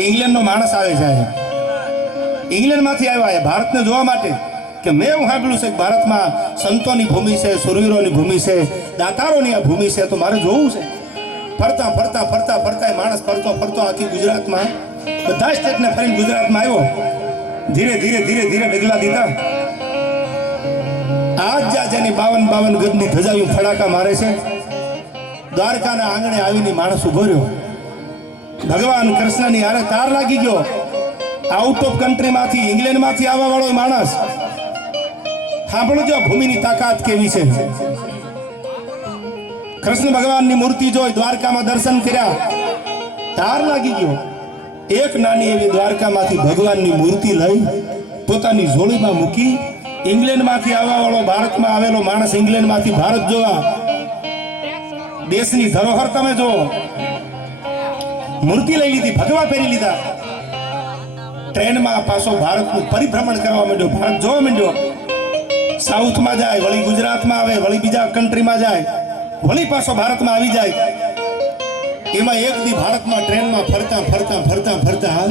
ઇંગ્લેન્ડનો માણસ આવે છે ઇંગ્લેન્ડમાંથી આવ્યા છે. ભારતને જોવા માટે કે મેં એવું સાંભળ્યું છે કે ભારતમાં સંતોની ભૂમિ છે, સુરવીરોની ભૂમિ છે, દાતારોની આ ભૂમિ છે. તો મારે જોવું છે. ફરતા ફરતા ફરતા ફરતા માણસ ફરતો ફરતો આખી ગુજરાતમાં. બધા સ્ટેટને ફરીને ગુજરાતમાં આવ્યો. ધીરે ધીરે ધીરે ધીરે ડગલા દીધા. આજ જ્યાં જેની બાવન બાવન ગજની ધજાયું ફડાકા મારે છે. દ્વારકાના આંગણે આવીને માણસ ઊભો રહ્યો. ભગવાન કૃષ્ણની હારે તાર લાગી ગયો. આઉટ ઓફ કન્ટ્રીમાંથી ઇંગ્લેન્ડમાંથી આવવા વાળો માણસ. સાંભળજો ભૂમિની તાકાત કેવી છે. કૃષ્ણ ભગવાનની મૂર્તિ જોઈ દ્વારકામાં દર્શન કર્યા. તાર લાગી ગયો. એક નાની એવી દ્વારકામાંથી ભગવાનની મૂર્તિ લઈ પોતાની જોડીમાં મૂકી ઇંગ્લેન્ડમાંથી આવવા વાળો ભારતમાં આવેલો માણસ ઇંગ્લેન્ડમાંથી ભારત જોવા. દેશની ધરોહર તમે જુઓ. મૂર્તિ લઈ લીધી, ભગવા પહેરી લીધા. ટ્રેનમાં પાછો ભારતનું પરિભ્રમણ કરવા માંડ્યો. ભારત જોવા માંડ્યો. સાઉથમાં જાય, વળી ગુજરાતમાં આવે, વળી બીજા કન્ટ્રીમાં જાય, વળી પાછો ભારતમાં આવી જાય. એમાં એક દી ભારતમાં ટ્રેનમાં ફરતા ફરતા ફરતા ફરતા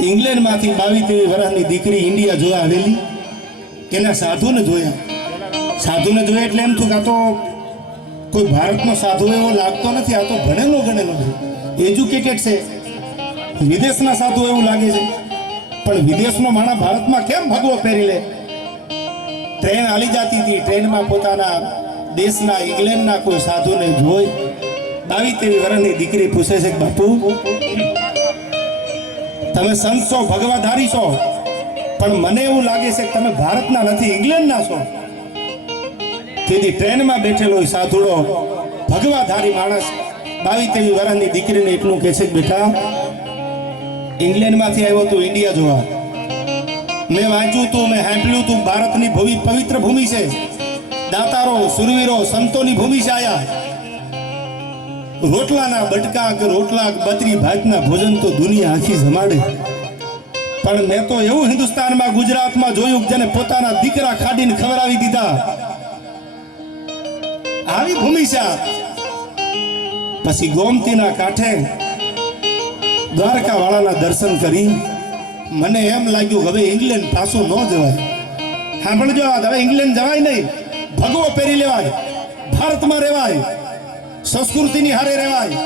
ઇંગ્લેન્ડમાંથી બાવી તેવી વર્ષની દીકરી ઇન્ડિયા જોવા આવેલી. એના સાધુને જોયા. સાધુને જોયા એટલે એમ થયું કે આ તો કોઈ ભારતનો સાધુ એવો લાગતો નથી, આ તો ભણેલો ગણેલો છે. એજ્યુકેટેડ છે. વિદેશના સાધુ એવું લાગે છે. પણ વિદેશનો માણસ ભારતમાં કેમ ભગવો પહેરી લે? ટ્રેન હાલી જતી હતી. ટ્રેનમાં પોતાના દેશના, ઇંગ્લેન્ડના કોઈ સાધુને જોઈ બાવી તેવી વર્ષની દીકરી પૂછે છે કે, બાપુ, તમે સંત છો ભગવાધારી છો. પણ મને એવું લાગે છે કે તમે ભારતના નથી, ઇંગ્લેન્ડના છો. તેથી ટ્રેનમાં બેઠેલો સાધુડો ભગવાધારી માણસ બાવી તેવી વર્ષની દીકરીને એટલું કહે છે બેટા, ઇંગ્લેન્ડમાંથી આવ્યો તું, ઇન્ડિયા જોવા. મેં વાંચ્યું તું, મેં સાંભળ્યું તું, ભારતની ભૂમિ, પવિત્ર ભૂમિ છે. દાતારો, સુરવીરો, સંતોની ભૂમિ છે આયા. રોટલાના બટકા કે રોટલા બત્રી, ભાતના ભોજન તો દુનિયા આખી જમાડે. પણ મેં તો એવું હિન્દુસ્તાનમાં, ગુજરાતમાં જોયું જેને પોતાના દીકરા ખાડીને ખવડાવી દીધા. આવી ભૂમિ છે. પછી ગોમતીના કાંઠે દ્વારકા વાળાના દર્શન કરી. મને એમ લાગ્યું, હવે ઇંગ્લેન્ડ પાછું ન જવાય. સાંભળજો, આ હવે ઇંગ્લેન્ડ જવાય નહીં. ભગવો પહેરી લેવાય, ભારતમાં રહેવાય, સંસ્કૃતિની હારે રહેવાય.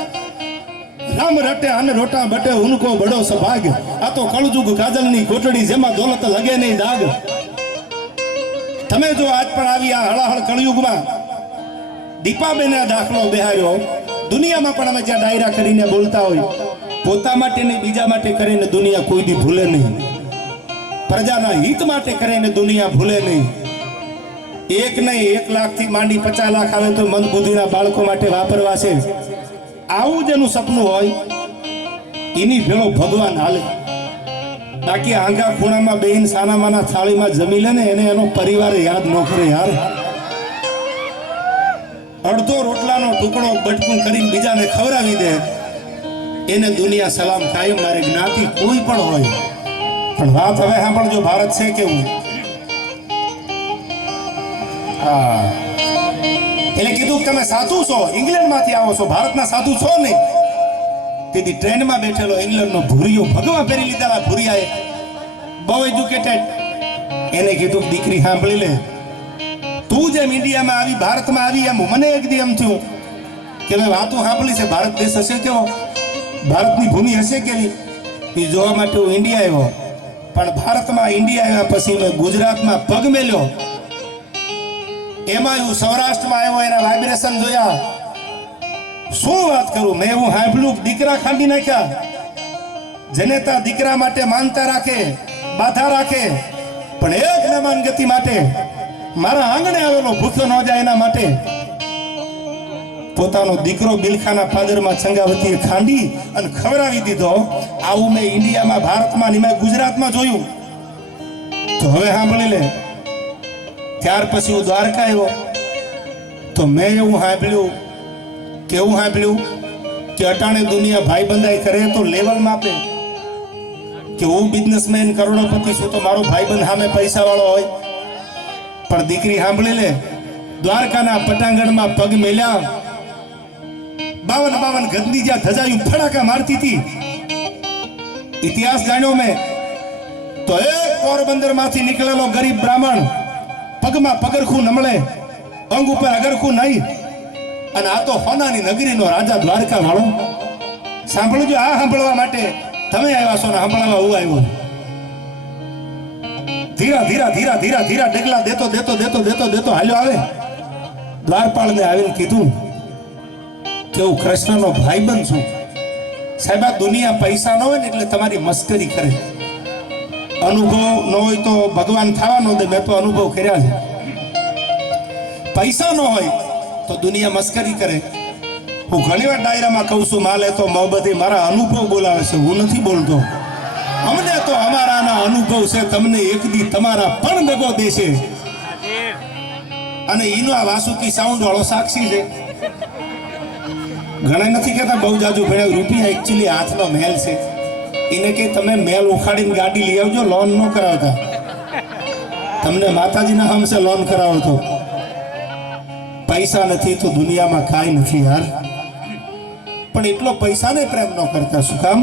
રામ રટે અને રોટા બટે, ઉનકો બડો સભાગ. આ તો કળજુગ કાજલની કોટડી જેમાં દોલત લગે નહીં દાગ તમે જો આજ પણ આવી આ હળાહળ કળયુગમાં દીપાબેને દાખલો બેહાર્યો. દુનિયામાં પણ અમે જ્યાં ડાયરા કરીને બોલતા હોય, પોતા માટે ને બીજા માટે કરીને દુનિયા કોઈ દી ભૂલે નહીં. પ્રજાના હિત માટે કરીને દુનિયા ભૂલે નહીં. એક નહીં, એક લાખથી માંડી પચાસ લાખ આવે તો મંદબુદ્ધિના બાળકો માટે વાપરવા છે. આવું જેનું સપનું હોય, એની ભેળો ભગવાન હાલે. બાકી આંગા ખૂણામાં બેન સાનામાના થાળીમાં જમી લે ને, એને એનો પરિવાર યાદ ન કરે યાર. અડધો રોટલાનો ટુકડો બટકું કરીને બીજાને ખવડાવી દે. એને દુનિયા સલામ કાયમ મારે જ્ઞાતિ કોઈ પણ હોય. પણ વાત હવે સાંભળજો, ભારત છે કેવું? હા. એટલે કીધું તમે સાધુ છો, ઇંગ્લેન્ડમાંથી આવો છો, ભારતના સાધુ છો નહીં. તેથી ટ્રેનમાં બેઠેલો ઇંગ્લેન્ડનો ભૂરિયો ભગવા પહેરી લીધેલા ભૂરિયાએ બહુ એજ્યુકેટેડ એને કીધું દીકરી સાંભળી લે. તું જેમ ઇન્ડિયામાં આવી, ભારતમાં આવી, એમ મને એક દી એમ થયું કે મેં વાતો સાંભળી છે, ભારત દેશ હશે કેવો? ભારતની ભૂમિ હશે કેવી? એ જોવા માટે હું ઇન્ડિયા આવ્યો. પણ ભારતમાં ઇન્ડિયા આવ્યા પછી મેં ગુજરાતમાં પગ મેલ્યો. એમાં હું સૌરાષ્ટ્રમાં આવ્યો, એના વાઇબ્રેશન જોયા. શું વાત કરું? મેં એવું હાંભલું દીકરા ખાંડી નાખ્યા. જનેતા દીકરા માટે માનતા રાખે, બાધા રાખે, પણ એક નમાન ગતિ માટે મારા આંગણે આવેલો ભૂખ્યો ન જાય એના માટે પોતાનો દીકરો બિલખાના પાદરમાં સંગાવતીએ ખાંડી અને ખવડાવી દીધો. આવું મેં ઇન્ડિયામાં, ભારતમાં ને મેં ગુજરાતમાં જોયું. તો હવે સાંભળી લે. ત્યાર પછી હું દ્વારકા આવ્યો. તો મેં એવું સાંભળ્યું કેવું સાંભળ્યું કે અટાણે દુનિયા ભાઈ બંધાઈ કરે તો લેવલ માપે. કે હું બિઝનેસમેન કરોડોપતિ છું તો મારો ભાઈબંધ સામે પૈસા વાળો હોય. પણ દીકરી સાંભળી લે. દ્વારકાના પટાંગણમાં પગ મેલ્યા. બાવન બાવન ગદની જ્યાં ધજાયું ફડાકા મારતી હતી. ઇતિહાસ જાણ્યો મેં. તો એક પોરબંદરમાંથી નીકળેલો ગરીબ બ્રાહ્મણ પગમાં પગરખું નમળે અંગ ઉપર અગરખું નહીં. અને આ તો હોનાની નગરીનો રાજા દ્વારકા વાળો સાંભળજો આ સાંભળવા માટે. તમે આવ્યા છો ને સાંભળવા હું આવ્યો ધીરા ધીરા ધીરા ધીરા ધીરા, ડગલા દેતો દેતો દેતો દેતો દેતો, હાલ્યો આવે. દ્વારપાળને આવીને કીધું કે હું કૃષ્ણનો ભાઈબંધ છું. સાહેબ, આ દુનિયા પૈસા ન હોય ને એટલે તમારી મસ્કરી કરે. અનુભવ ન હોય તો ભગવાન થવાનો દે. મેં તો અનુભવ કર્યા છે. પૈસા ન હોય તો દુનિયા મસ્કરી કરે. હું ઘણી વાર ડાયરામાં કહું છું, માલે તો મોહબતી મારા અનુભવ બોલાવે છે. હું નથી બોલતો. અમને તો અમારાના અનુભવ છે, તમને એક દી તમારા પણ દગો દેશે. અને ઈનો આ વાસુકી સાઉન્ડ વાળો સાક્ષી છે. ઘણા નથી કહેતા, બહુ જાજુ ભણ્યા રૂપિયા એકચ્યુઅલી હાથનો મેલ છે. એને કે તમે મેલ ઉખાડીને ગાડી લઈ આવજો લોન ન કરાવતા. તમને માતાજીના હમસે લોન કરાવો પૈસા નથી તો દુનિયામાં કાંઈ નથી યાર. પણ એટલો પૈસાને પ્રેમ ન કરતા શું કામ?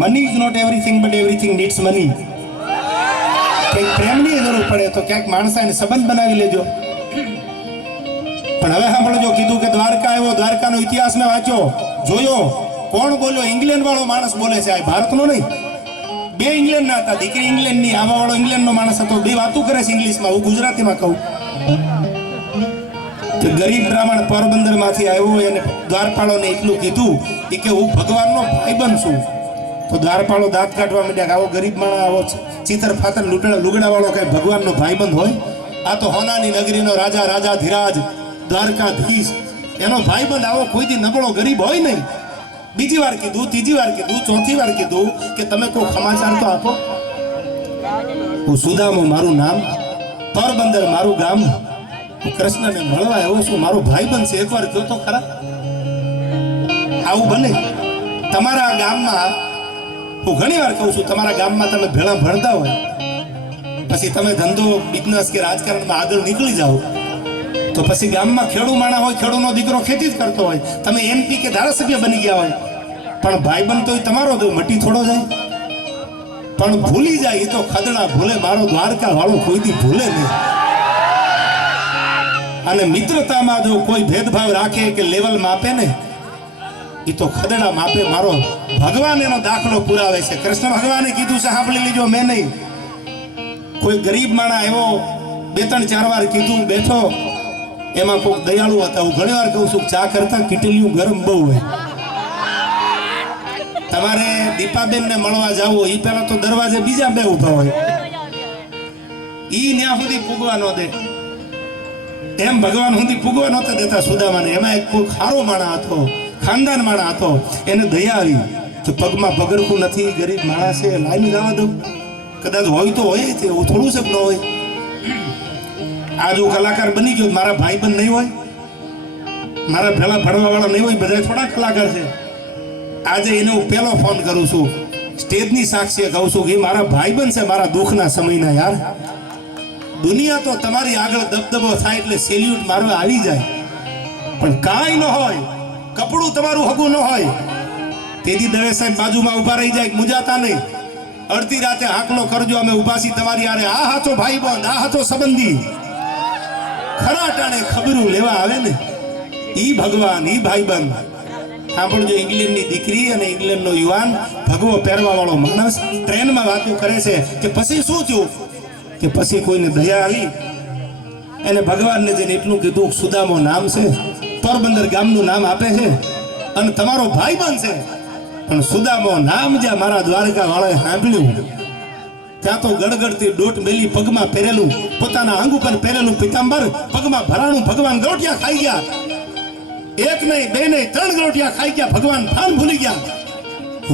Money is not everything but everything needs money કંઈક પ્રેમની જરૂર પડે તો ક્યાંક માણસાને સંબંધ બનાવી લેજો. પણ હવે સાંભળજો, કીધું કે દ્વારકા આવ્યો, દ્વારકાનો ઇતિહાસ મેં વાંચ્યો જોયો, કોણ બોલ્યો? ઇંગ્લેન્ડ વાળો માણસ બોલે છે, આ ભારતનો નહીં. બે ઇંગ્લેન્ડ ના હતા, દીકરી ઇંગ્લેન્ડની, આવા વાળો ઇંગ્લેન્ડ નો માણસ હતો. બે વાતું કરે છે ઇંગ્લિશમાં, હું ગુજરાતીમાં કહું. કે ગરીબ બ્રાહ્મણ પોરબંદરમાંથી આવ્યો એને દ્વારપાળો ને એટલું કીધું એ કે હું ભગવાનનો ભાઈબંધ છું. તો દ્વારપાળો દાંત કાઢવા માંડ્યા આવો ગરીબ માણસ, આવો ચિતર ફાતર, લૂંટણા લુગડા વાળો કઈ ભગવાનનો ભાઈબંધ હોય? આ તો હોનાની નગરીનો રાજા રાજા ધીરાજ, દ્વારકાધીશ. એનો ભાઈબંધ આવો કોઈ દી નબળો ગરીબ હોય નહીં. બીજી વાર કીધું, ત્રીજી વાર કીધું, ચોથી વાર કીધું કે તમે કોઈ સમાચાર તો આપો. હું સુદામો મારું નામ, પોરબંદર મારું ગામ કૃષ્ણને મળવા આવ્યો છું. મારો ભાઈબંધ છે. એકવાર તો ખરા. આવું બને તમારા ગામમાં, હું ઘણી વાર કહું છું, તમારા ગામમાં તમે ભેળા ભણતા હોય. પછી તમે ધંધો બિઝનેસ કે રાજકારણમાં આગળ નીકળી જાઓ. તો પછી ગામમાં ખેડૂ માણા હોય, ખેડૂનો દીકરો ખેતી જ કરતો હોય. તમે એમપી કે ધારાસભ્ય બની ગયા હોય. પણ ભાઈબંધ તો તમારો તો મટી થોડો જાય. પણ ભૂલી જાય એ તો ખદડા ભૂલે. મારો દ્વારકા વાળો કોઈ દી ભૂલે નહીં. અને મિત્રતામાં જો કોઈ ભેદભાવ રાખે કે લેવલ માપે ને એ તો ખદડા માપે મારો ભગવાન એનો દાખલો પુરાવે છે. કૃષ્ણ ભગવાને કીધું છે, સાંભળી લીજો, મેં નહીં. કોઈ ગરીબ માણા એવો બે ત્રણ ચાર વાર કીધું, બેઠો, એમાં કોઈક દયાળુ હતા. હું ઘણી વાર કહું છું, ચા કરતા કીટલીયું ગરમ બહુ હોય. તમારે દીપાબેન ને મળવા જાવ એ પેલા તો દરવાજે બીજા બે ઊભા હોય. ઈ ન્યા સુધી પૂગવા ન દે. એમ ભગવાન સુધી પૂગવા નહોતા દેતા સુદામાને. એમાં એક કોઈ ખારો માણા હતો, ખાનદાન માણા હતો. એને દયા આવી. તો પગમાં પગરખું નથી, ગરીબ માણસ છે, લાઈન જવા દઉં કદાચ હોય તો હોય, તે એવું થોડું છે ન હોય. આ જો કલાકાર બની ગયો, મારા ભાઈ ભાઈબંધ નહીં હોય. મારા ભેલા ભણવા વાળા નહીં હોય બધા થોડા કલાકાર છે. આજે એને હું પહેલો ફોન કરું છું. સ્ટેજની સાક્ષીએ કહું છું કે મારા મારા ભાઈબંધ છે મારા દુઃખના સમયના યાર. દુનિયા તો તમારી આગળ દબદબો થાય એટલે સેલ્યુટ મારવા આવી જાય. પણ કાંઈ ન હોય, કપડું તમારું હગું ન હોય. તેથી દવે સાહેબ બાજુમાં ઊભા રહી જાય, મુજાતા નહીં. અડધી રાતે હાકલો કરજો, અમે ઉભાસી તમારી આરે આ હાથો ભાઈ બંધ આ હાથો સંબંધી. ખરા ટાણે ખબરું લેવા આવે ને. ઈ ભગવાન, ઈ ભાઈબંધ. સાંભળજો ઇંગ્લેન્ડની દીકરી અને ઇંગ્લેન્ડનો યુવાન. ભગવો પહેરવા વાળો માણસ ટ્રેનમાં વાતો કરે છે કે પછી શું થયું? કે પછી કોઈને દયા આવી? એને ભગવાનને જઈને એટલું કીધું, સુદામો નામ છે, પોરબંદર ગામનું નામ આપે છે અને તમારો ભાઈબંધ છે. પણ સુદામો નામ જ્યાં મારા દ્વારકા વાળાએ સાંભળ્યું. ત્યાં તો ગડગડતી ડોટ મેલી પગમાં પહેરેલું, પોતાના અંગ ઉપર પહેરેલું પિતાંબર પગમાં ભરાણું ભગવાન ગરોટિયા ખાઈ ગયા. એક નહીં, બે નહીં, ત્રણ ગરોટિયા ખાઈ ગયા, ભગવાન ભાન ભૂલી ગયા.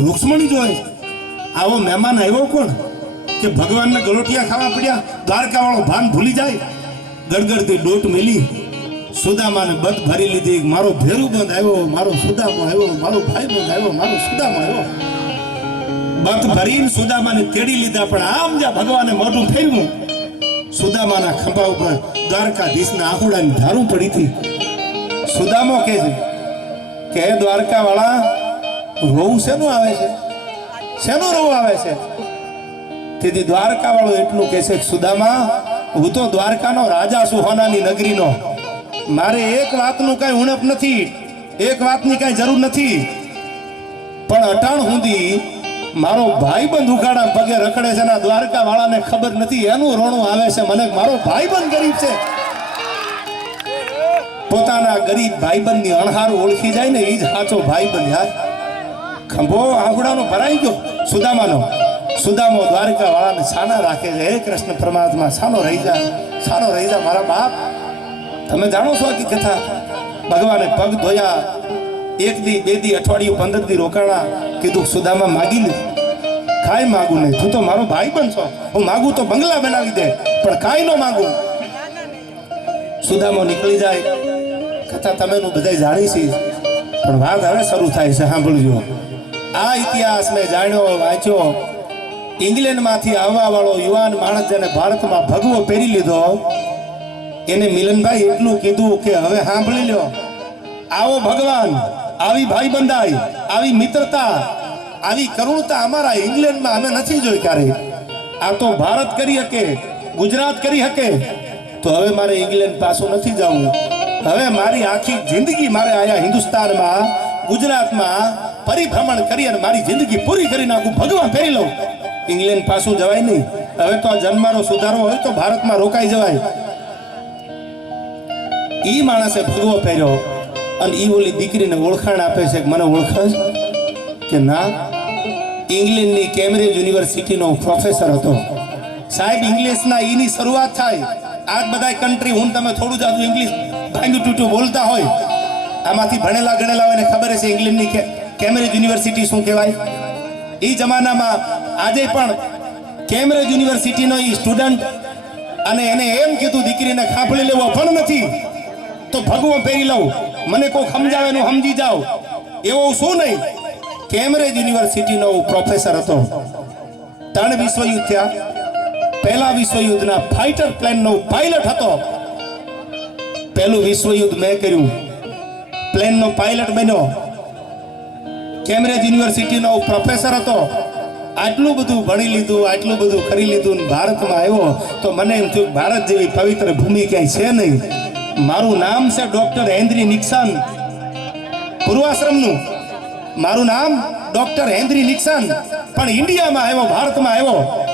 રૂક્ષ્મણી જોઈ, આવો મહેમાન આવ્યો કોણ? કે ભગવાનને ગલોટિયા ખાવા પડ્યા દ્વારકા વાળો ભાન ભૂલી જાય. ગડગડતી ડોટ મેલી, સુદામાને બત ભરી લીધી, મારો ભેરુ બંધ આવ્યો, મારો સુદામો આવ્યો, મારો ભાઈ બંધ આવ્યો, મારો સુદામો આવ્યો. બત ભરીને સુદામાને તેડી લીધા, પણ આમ જ્યાં ભગવાને મોઢું ફેરવું સુદામાના ખંભા ઉપર દ્વારકાધીશના આંખોડાની ધારું પડી હતી. સુદામો કહે છે કે દ્વારકાવાળા દ્વારકા વાળા રોવું શેનું આવે છે? શેનું રોવું આવે છે? તેથી દ્વારકા વાળો એટલું કહે છે સુદામા, હું તો દ્વારકાનો રાજા છું નગરીનો. મારે એક વાતનું કઈ ઉણપ નથી, એક વાતની કઈ જરૂર નથી. પણ અટાણ સુધી મારો ભાઈબંધ ઉઘાડા પગે રખડે છે ને દ્વારકા વાળાને ખબર નથી, એનું રોણું આવે છે. મને મારો ભાઈબંધ ગરીબ છે. પોતાના ગરીબ ભાઈબંધની અણહારું ઓળખી જાય ને એ જ સાચો ભાઈબંધ, યાર. ખંભો આંગળાનો ભરાઈ ગયો, સુદામાનો. સુદામો દ્વારકા વાળાને છાના રાખે છે. હે કૃષ્ણ પરમાત્મા, છાનો રહી જા, છાનો રહી જા મારા બાપ. તમે જાણો છો આખી કથા? ભગવાને પગ ધોયા, એક દી, બે દી, અઠવાડિયું, પંદર દી રોકાણા, કીધું, સુદામા, માગી લે. કાંઈ માગું નહીં. તું તો મારો ભાઈ પણ છો. હું માગું તો બંગલા બનાવી દે, પણ કાંઈ ન માગું. સુદામો નીકળી જાય. કથા તમે બધા જાણી છે. પણ વાત હવે શરૂ થાય છે. સાંભળજો. આ ઇતિહાસ મેં જાણ્યો, વાંચ્યો. ઇંગ્લેન્ડમાંથી આવવા વાળો યુવાન માણસ જેને ભારતમાં ભગવો પહેરી લીધો, એને મિલનભાઈ એટલું કીધું કે હવે સાંભળી લ્યો. આવો ભગવાન, આવી ભાઈ બંધાઈ આવી મિત્રતા, આવી કરુણતા અમારા ઇંગ્લેન્ડમાં અમે નથી જોઈ ક્યારે. આ તો ભારત કરી શકે, ગુજરાત કરી શકે. તો હવે મારે ઇંગ્લેન્ડ પાછું નથી જવું. હવે મારી આખી જિંદગી મારે આયા હિન્દુસ્તાનમાં, ગુજરાતમાં પરિભ્રમણ કરી અને મારી જિંદગી પૂરી કરી નાખું. ભગવાન ફેરી લઉં. ઇંગ્લેન્ડ પાછું જવાય નહીં. હવે તો આ જન્મારો સુધારો હોય તો ભારતમાં રોકાઈ જવાય. એ માણસે ભગવો પહેર્યો અને એ ઓલી દીકરીને ઓળખાણ આપે છે મને ઓળખશ કે ના, ઇંગ્લેન્ડની કેમ્બ્રિજ યુનિવર્સિટીનો પ્રોફેસર હતો. સાહેબ, ઇંગ્લિશના એની શરૂઆત થાય. આજ બધા કન્ટ્રી હું તમે થોડું જાદુ ઇંગ્લિશ ભાંગ્યું તૂટ્યું બોલતા હોય. આમાંથી ભણેલા ગણેલા હોય ને ખબર છે ઇંગ્લેન્ડની કેમ્બ્રિજ યુનિવર્સિટી શું કહેવાય? એ જમાનામાં આજે પણ કેમ્બ્રિજ યુનિવર્સિટીનો એ સ્ટુડન્ટ અને એને એમ કીધું, દીકરીને ખાંભળી લેવો પણ નથી, તો ભગવો પહેરી લઉં. મને કોઈ સમજાવે નું સમજી જાઓ. એવું શું નહીં. કેમ્બ્રિજ યુનિવર્સિટીનો પ્રોફેસર હતો. ત્રણ વિશ્વયુદ્ધ થયા. પહેલા વિશ્વયુદ્ધના ફાઇટર પ્લેનનો પાયલટ હતો. પહેલું વિશ્વયુદ્ધ મેં કર્યું. પ્લેનનો પાયલટ બન્યો. કેમ્બ્રિજ યુનિવર્સિટીનો પ્રોફેસર હતો. આટલું બધું ભણી લીધું, આટલું બધું કરી લીધું ને ભારતમાં આવ્યો, તો મને એમ થયું ભારત જેવી પવિત્ર ભૂમિ ક્યાંય છે નહીં. મારું નામ છે ડોક્ટર હેન્દ્રી નિક્સન. પૂર્વાશ્રમનું. મારું નામ ડોક્ટર હેન્દ્રી નિક્સન. પણ ઇન્ડિયામાં આવ્યો, ભારતમાં આવ્યો.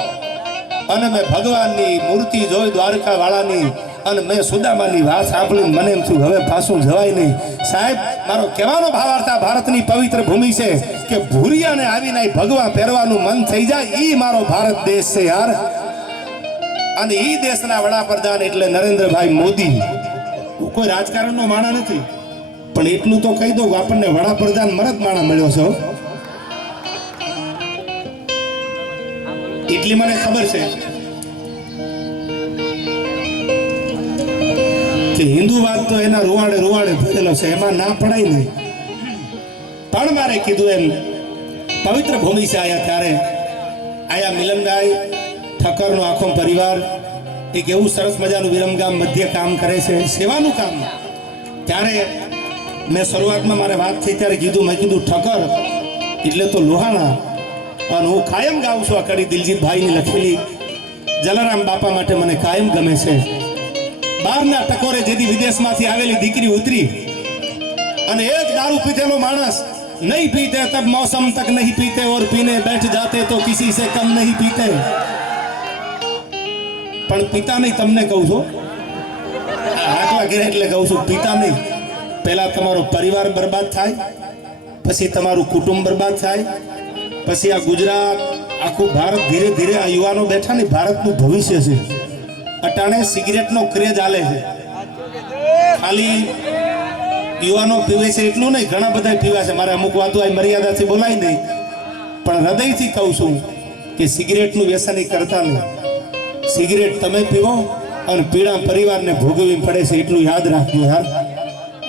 અને મેં ભગવાનની મૂર્તિ જોઈ દ્વારકા વાળાની અને મેં સુદામાની વાત સાંભળી મને એમ થયું હવે પાછું જવાય નહીં. સાહેબ મારો કહેવાનો ભાવાર્થા ભારતની પવિત્ર ભૂમિ છે કે ભૂરિયાને આવીને અહીં ભગવા પહેરવાનું મન થઈ જાય એ મારો ભારત દેશ છે યાર. અને એ દેશના વડાપ્રધાન એટલે નરેન્દ્રભાઈ મોદી. હું કોઈ રાજકારણનો માણા નથી. પણ એટલું તો કહી દઉં આપણને વડાપ્રધાન મરદ માણા મળ્યો છે એટલી મને ખબર છે. કે હિન્દુવાદ તો એના રૂવાડે રૂવાડે ભરેલો છે, એમાં ના પડાય નહીં પણ મારે કીધું એમ, પવિત્ર ભૂમિ છે આયા ત્યારે. આયા મિલનભાઈ ઠક્કરનો આખો પરિવાર, એક એવું સરસ મજાનું વિરમગામ મધ્ય કામ કરે છે, સેવાનું કામ. ત્યારે મેં શરૂઆતમાં મારે વાત થઈ ત્યારે કીધું, મેં કીધું, ઠક્કર, એટલે તો લોહાણા. અને હું કાયમ ગાઉં છું આ કડી દિલજીતભાઈની લખેલી, જલારામ બાપા માટે મને કાયમ ગમે છે. બહારના ટકોરે જેથી વિદેશમાંથી આવેલી દીકરી ઉતરી અને એક દારૂ પીધેલો માણસ નહીં પીતે, તબ મોસમ તક નહીં પીતે ઓર પીને બેઠ જાતે તો કિસી સે કમ નહીં પીતે. પણ પિતા નહીં, તમને કહું છું આટલા ઘેર એટલે કહું છું, પિતા નહીં. પહેલા તમારો પરિવાર બરબાદ થાય, પછી તમારું કુટુંબ બરબાદ થાય, પછી આ ગુજરાત, આખું ભારત ધીરે ધીરે આ યુવાનો બેઠા ને ભારતનું ભવિષ્ય છે. અટાણે સિગરેટનો ક્રેઝ આલે છે. ખાલી યુવાનો પીવે છે એટલું નહીં, ઘણા બધા પીવા છે. મારે અમુક વાતો આ મર્યાદાથી બોલાય નહીં. પણ હૃદયથી કહું છું કે સિગરેટનું વ્યસન કરતા નહીં. સિગરેટ તમે પીવો અને પીડા પરિવારને ભોગવવી પડે છે એટલું યાદ રાખજો યાર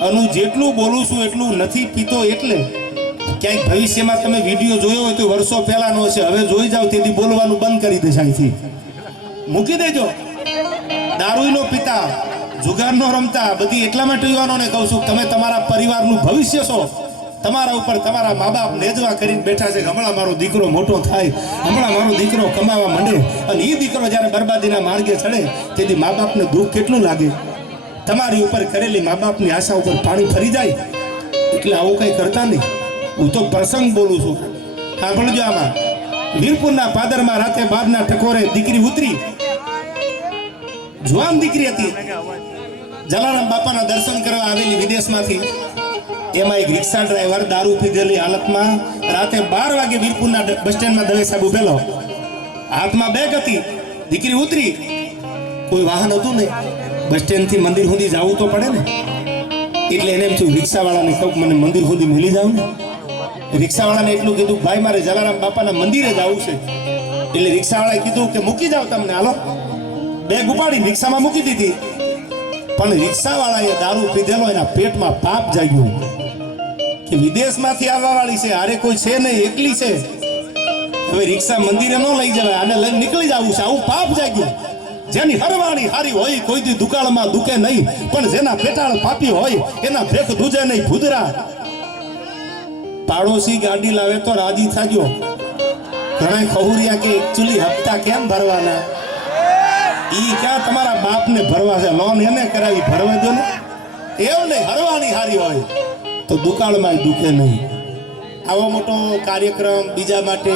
અને જેટલું બોલું છું એટલું નથી પીતો એટલે ક્યાંક ભવિષ્યમાં તમે વીડિયો જોયો હોય તો વર્ષો પહેલાનો હશે હવે જોઈ જાવ તેથી બોલવાનું બંધ કરી દેશે અહીંથી. મૂકી દેજો. દારૂનો પિતા, જુગારનો રમતા, બધી એટલા માટે યુવાનોને કહું છું તમે તમારા પરિવારનું ભવિષ્ય છો તમારા ઉપર તમારા મા બાપ નેજવા કરીને બેઠા છે હમણાં મારો દીકરો મોટો થાય, હમણાં મારો દીકરો કમાવા માંડે, અને એ દીકરો જ્યારે બરબાદીના માર્ગે ચડે, તેથી મા બાપને દુઃખ કેટલું લાગે? તમારી ઉપર કરેલી મા બાપની આશા ઉપર પાણી ફરી જાય? એટલે આવું કંઈ કરતા નહીં. હું તો પ્રસંગ બોલું છું. સાંભળજો આમાં. વીરપુરના પાદરમાં રાતે બારના ટકોરે દીકરી ઉતરી જુવાન દીકરી હતી. જલારામ બાપાના દર્શન કરવા આવેલી વિદેશમાંથી. એમાં એક રિક્ષા ડ્રાઈવર દારૂ પીધેલી હાલતમાં રાતે બાર વાગે વીરપુરના બસ સ્ટેન્ડમાં દવે સાહેબ ઉભેલો. હાથમાં બેગ હતી. દીકરી ઉતરી. કોઈ વાહન હતું નહીં. બસ સ્ટેન્ડથી મંદિર સુધી જવું તો પડે ને. એટલે એને એમ થયું, રિક્ષાવાળાને કહું મને મંદિર સુધી મિલી જાઉં ને. રિક્ષાવાળાને એટલું કીધું, ભાઈ, મારે જલારામ બાપાના મંદિરે જવું છે. એટલે રિક્ષાવાળાએ કીધું કે, મૂકી જાવ તમને. હાલો. બેગ ઉપાડી રિક્ષામાં મૂકી દીધી. પણ રિક્ષાવાળાએ દારૂ પીધેલો એના પેટમાં પાપ જાગ્યું. કે વિદેશમાંથી આવવા વાળી છે, હારે કોઈ છે નહીં, એકલી છે. હવે રિક્ષા મંદિરે ન લઈ જવાય, આને લઈને નીકળી જવું છે, આવું પાપ જાગ્યું. જેની હરવાણી હારી હોય કોઈ દુકાળમાં દુકે નહીં, પણ જેના પેટાળ પાપી હોય, એના ભેખ દૂજે નહીં, ભૂદરા. પાડોશી ગાડી લાવે તો રાજી થાજો. ઘણા ખહુરિયા કે એકચ્યુઅલી હપ્તા કેમ ભરવાના? ઈ ક્યાં તમારા બાપને ભરવા છે? લોન એને કરાવી, ભરવા દો ને. એમ નહીં હરવાની હારી હોય તો દુકાળમાં દુખે નહીં. આવો મોટો કાર્યક્રમ બીજા માટે